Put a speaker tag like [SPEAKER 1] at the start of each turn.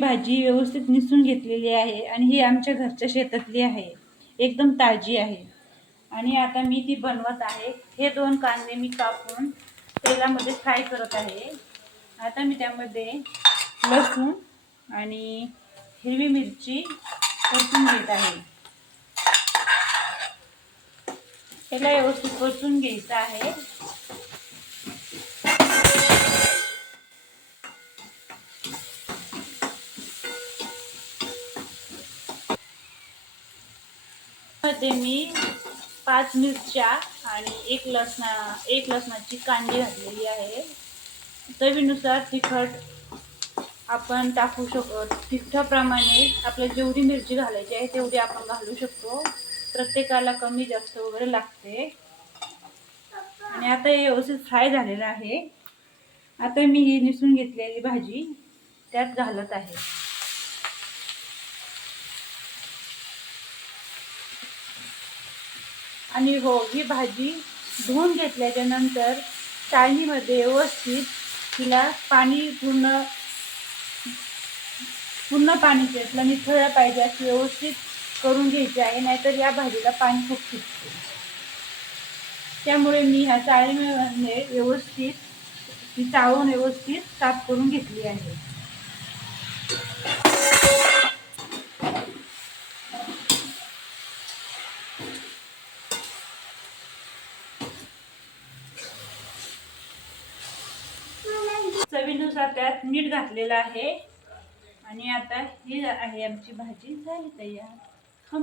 [SPEAKER 1] भाजी व्यवस्थित निसून घेतलेली आहे आणि ही आमच्या घरच्या शेतातली आहे. एकदम ताजी आहे. आणि आता मी ती बनवत आहे. हे दोन कांदे मी कापून तेलामध्ये फ्राय करत आहे. आता मी त्यामध्ये लसूण आणि हिरवी मिरची परतून घेत आहे. त्याला व्यवस्थित परतून घ्यायचं आहे. मध्ये मी पाच मिरच्या आणि एक लसणा एक लसणाची कांडी घातलेली आहे. चवीनुसार तिखट आपण टाकू शकतो. तिखटाप्रमाणे आपल्याला जेवढी मिरची घालायची आहे तेवढी आपण घालू शकतो. प्रत्येकाला कमी जास्त वगैरे लागते. आणि आता हे व्यवस्थित फ्राय झालेलं आहे. आता मी ही निसून घेतलेली भाजी त्यात घालत आहे. आणि हो ही भाजी धुवून घेतल्याच्या नंतर चाळणीमध्ये व्यवस्थित तिला पाणी पूर्ण पूर्ण पाणी त्यातलं निथळलं पाहिजे असं व्यवस्थित करून घ्यायचं आहे नाहीतर या भाजीला पाणी खूप सुटते. त्यामुळे मी ह्या चाळणीमध्ये व्यवस्थित ती चाळून व्यवस्थित साफ करून घेतली आहे. चवीनुसार त्यात मीठ घातलेलं आहे. आणि आता ही आहे आमची भाजी. झाली तयार.